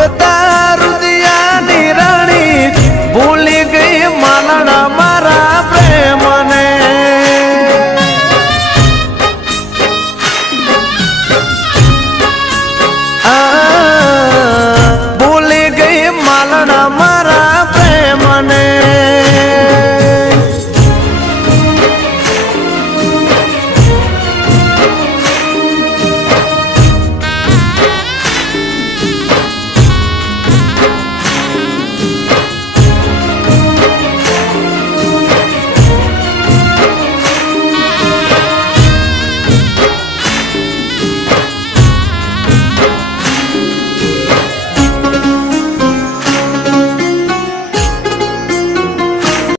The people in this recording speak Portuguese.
cantar.